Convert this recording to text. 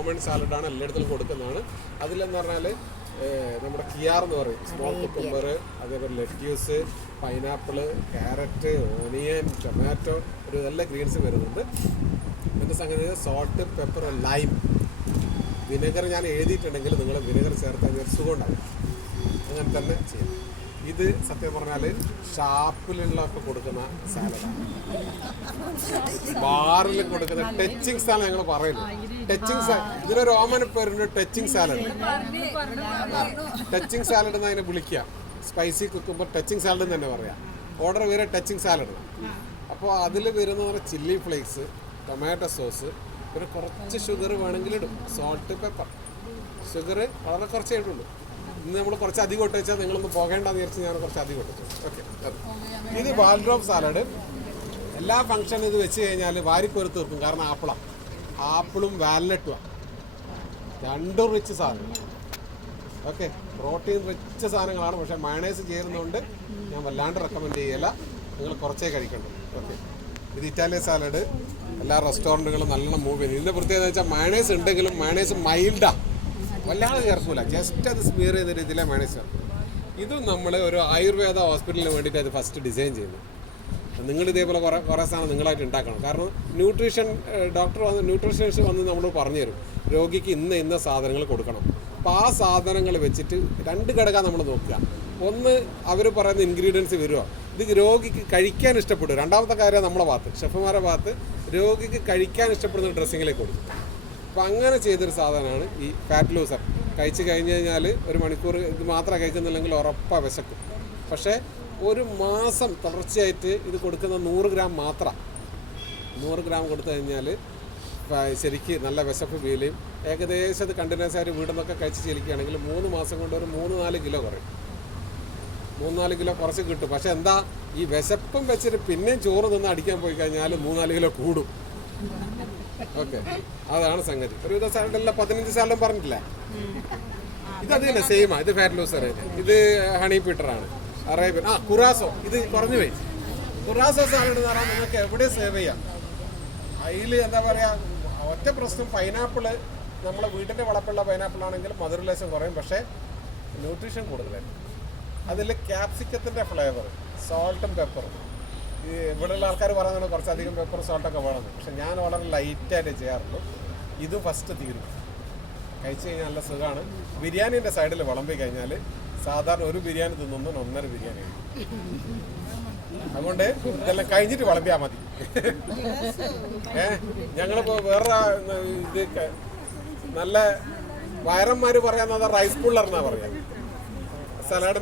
Common സാലഡാണ്, എല്ലായിടത്തും കൊടുക്കുന്നതാണ്. അതിലെന്ന് പറഞ്ഞാൽ നമ്മുടെ കിയാർ എന്ന് പറയും, സ്മോൾ കുക്കുംബർ, അതേപോലെ lettuce, pineapple, carrot, onion, tomato, ഒരു നല്ല ഗ്രീൻസ് വരുന്നുണ്ട്. എൻ്റെ സംഗതി സോൾട്ട്, പെപ്പർ, ലൈം. വിനെഗർ ഞാൻ എഴുതിയിട്ടുണ്ടെങ്കിൽ നിങ്ങൾ വിനെഗർ ചേർത്താൽ ഒരു സുഖം ഉണ്ടാവും. അങ്ങനെ തന്നെ ചെയ്യാം. ഇത് സത്യം പറഞ്ഞാൽ ഷാപ്പിലുള്ളൊക്കെ കൊടുക്കുന്ന സാലഡാണ്, ബാറിൽ കൊടുക്കുന്ന ടച്ചിങ് സാലഡ് ഞങ്ങൾ പറയുന്നു. ടച്ചിങ് സാലഡ്, ഇതിനൊരു ഓമന പേരുണ്ട്, ടച്ചിങ് സാലഡ്. ടച്ചിങ് സാലഡ് എന്ന് അതിനെ വിളിക്കുക. സ്പൈസി കുക്കുമ്പോൾ ടച്ചിങ് സാലഡ് എന്ന് തന്നെ പറയാം. ഓർഡർ വരെ ടച്ചിങ് സാലഡ്. അപ്പോൾ അതിൽ വരുന്ന പറഞ്ഞാൽ ചില്ലി ഫ്ലേക്സ്, ടൊമാറ്റോ സോസ്, പിന്നെ കുറച്ച് ഷുഗർ വേണമെങ്കിൽ ഇടും, സോൾട്ട്, പെപ്പർ. ഷുഗർ വളരെ കുറച്ചേ ഇട്ടുള്ളൂ. ഇന്ന് നമ്മൾ കുറച്ച് അധികം ഇട്ട് വെച്ചാൽ നിങ്ങളൊന്ന് പോകേണ്ടെന്ന് വിചാരിച്ച് ഞാൻ കുറച്ച് അധികം ഇട്ടു. ഓക്കെ, ഇത് വാൽഡ്രോപ്പ് സാലഡ്. എല്ലാ ഫംഗ്ഷനും ഇത് വെച്ച് കഴിഞ്ഞാൽ വാരിക്കൊരുത്ത് തീർക്കും. കാരണം ആപ്പിളും വാൽനട്ടുമാണ് രണ്ടും റിച്ച് സാധനം. ഓക്കെ, പ്രോട്ടീൻ റിച്ച് സാധനങ്ങളാണ്. പക്ഷേ മയണൈസ് ചേരുന്നതുകൊണ്ട് ഞാൻ വല്ലാണ്ട് റെക്കമെൻഡ് ചെയ്യില്ല, നിങ്ങൾ കുറച്ചേ കഴിക്കണ്ടു. ഓക്കെ, ഇത് ഇറ്റാലിയൻ സാലഡ്. എല്ലാ റെസ്റ്റോറൻറ്റുകളും നല്ലോണം മൂവ് ചെയ്യുന്നു. ഇതിൻ്റെ പ്രത്യേകത വെച്ചാൽ മയണൈസ് ഉണ്ടെങ്കിലും മയണൈസ് മൈൽഡാണ്, വല്ലാതെ ചേർക്കൂല. ജസ്റ്റ് അത് സ്മിയർ ചെയ്ത രീതിയിലെ മയണൈസ് ചേർക്കും. ഇതും നമ്മൾ ഒരു ആയുർവേദ ഹോസ്പിറ്റലിന് വേണ്ടിയിട്ട് അത് ഫസ്റ്റ് ഡിസൈൻ ചെയ്യുന്നു. നിങ്ങൾ ഇതേപോലെ കുറേ സാധനം നിങ്ങളായിട്ട് ഉണ്ടാക്കണം. കാരണം ന്യൂട്രീഷനിസ്റ്റ് വന്ന് നമ്മൾ പറഞ്ഞു തരും, രോഗിക്ക് ഇന്ന സാധനങ്ങൾ കൊടുക്കണം. അപ്പോൾ ആ സാധനങ്ങൾ വെച്ചിട്ട് രണ്ട് ഘടകം നമ്മൾ നോക്കുക. ഒന്ന്, അവർ പറയുന്ന ഇൻഗ്രീഡിയൻസ് വരുമോ, ഇത് രോഗിക്ക് കഴിക്കാൻ ഇഷ്ടപ്പെടും. രണ്ടാമത്തെ കാര്യം നമ്മളെ ഭാഗത്ത്, ഷെഫുമാരുടെ ഭാഗത്ത്, രോഗിക്ക് കഴിക്കാൻ ഇഷ്ടപ്പെടുന്ന ഡ്രസ്സിങ്ങിലേക്ക് കൊടുക്കും. അപ്പോൾ അങ്ങനെ ചെയ്തൊരു സാധനമാണ് ഈ ഫാറ്റ് ലൂസർ. കഴിച്ച് കഴിഞ്ഞ് കഴിഞ്ഞാൽ ഒരു മണിക്കൂർ ഇത് മാത്രം കഴിക്കുന്നില്ലെങ്കിൽ ഉറപ്പാണ് വിശക്കും. പക്ഷേ ഒരു മാസം തുടർച്ചയായിട്ട് ഇത് കൊടുക്കുന്ന 100 ഗ്രാം മാത്രം. 100 ഗ്രാം കൊടുത്തു കഴിഞ്ഞാൽ ശരിക്ക് നല്ല വിശപ്പ് ഫീൽ ചെയ്യും. ഏകദേശം അത് കണ്ടിന്യൂസ് ആയിട്ട് വീട്ടിൽ നിന്നൊക്കെ കഴിച്ച് ശീലിക്കുകയാണെങ്കിൽ 3 മാസം കൊണ്ട് ഒരു 3-4 കിലോ കുറയും. 3-4 കിലോ കുറച്ച് കിട്ടും. പക്ഷെ എന്താ, ഈ വിശപ്പും വെച്ചിട്ട് പിന്നെയും ചോറ് നിന്ന് അടിക്കാൻ പോയി കഴിഞ്ഞാൽ 3-4 കിലോ കൂടും. ഓക്കെ, അതാണ് സംഗതി. ഒരു വിധ സാലഡെല്ലാം 15 സാലഡും പറഞ്ഞിട്ടില്ല. ഇത് അത് തന്നെ സെയിമാ. ഇത് ഫാറ്റ് ലൂസർ, ഇത് ഹണി പീറ്ററാണ്, അറേബ്യൻ. കുറാസോ, ഇത് കുറഞ്ഞു പോയി. കുറാസോ സാലഡ് എന്ന് പറഞ്ഞാൽ നിങ്ങൾക്ക് എവിടെ സേവ് ചെയ്യാം. അതിൽ എന്താ പറയുക, ഒറ്റ പ്രശ്നം, പൈനാപ്പിള് നമ്മളെ വീട്ടിൻ്റെ വളപ്പുള്ള പൈനാപ്പിളാണെങ്കിൽ മധുരലേശം കുറയും, പക്ഷേ ന്യൂട്രീഷൻ കൂടുതലായിരിക്കും. അതിൽ ക്യാപ്സിക്കത്തിൻ്റെ ഫ്ലേവർ, സോൾട്ടും പെപ്പറും. ഈ ഇവിടെയുള്ള ആൾക്കാർ പറയുന്നത് കുറച്ചധികം പെപ്പറും സോൾട്ടൊക്കെ വേണമെന്ന്. പക്ഷെ ഞാൻ വളരെ ലൈറ്റായിട്ട് ചെയ്യാറുള്ളൂ. ഇത് ഫസ്റ്റ് തീരും. കഴിച്ച് കഴിഞ്ഞാൽ നല്ല സുഖമാണ്. ബിരിയാണീൻ്റെ സൈഡിൽ വിളമ്പി കഴിഞ്ഞാൽ സാധാരണ ഒരു ബിരിയാണി തിന്നുന്ന 1.5 ബിരിയാണി കഴിക്കും. അതുകൊണ്ട് ഇതെല്ലാം കഴിഞ്ഞിട്ട് വിളമ്പിയാൽ മതി. ഞങ്ങളിപ്പോൾ വേറെ ഇത് നല്ല വയറന്മാർ പറയാന്നത് റൈസ് പുള്ളർ എന്നാണ് പറയാം. സലാഡ്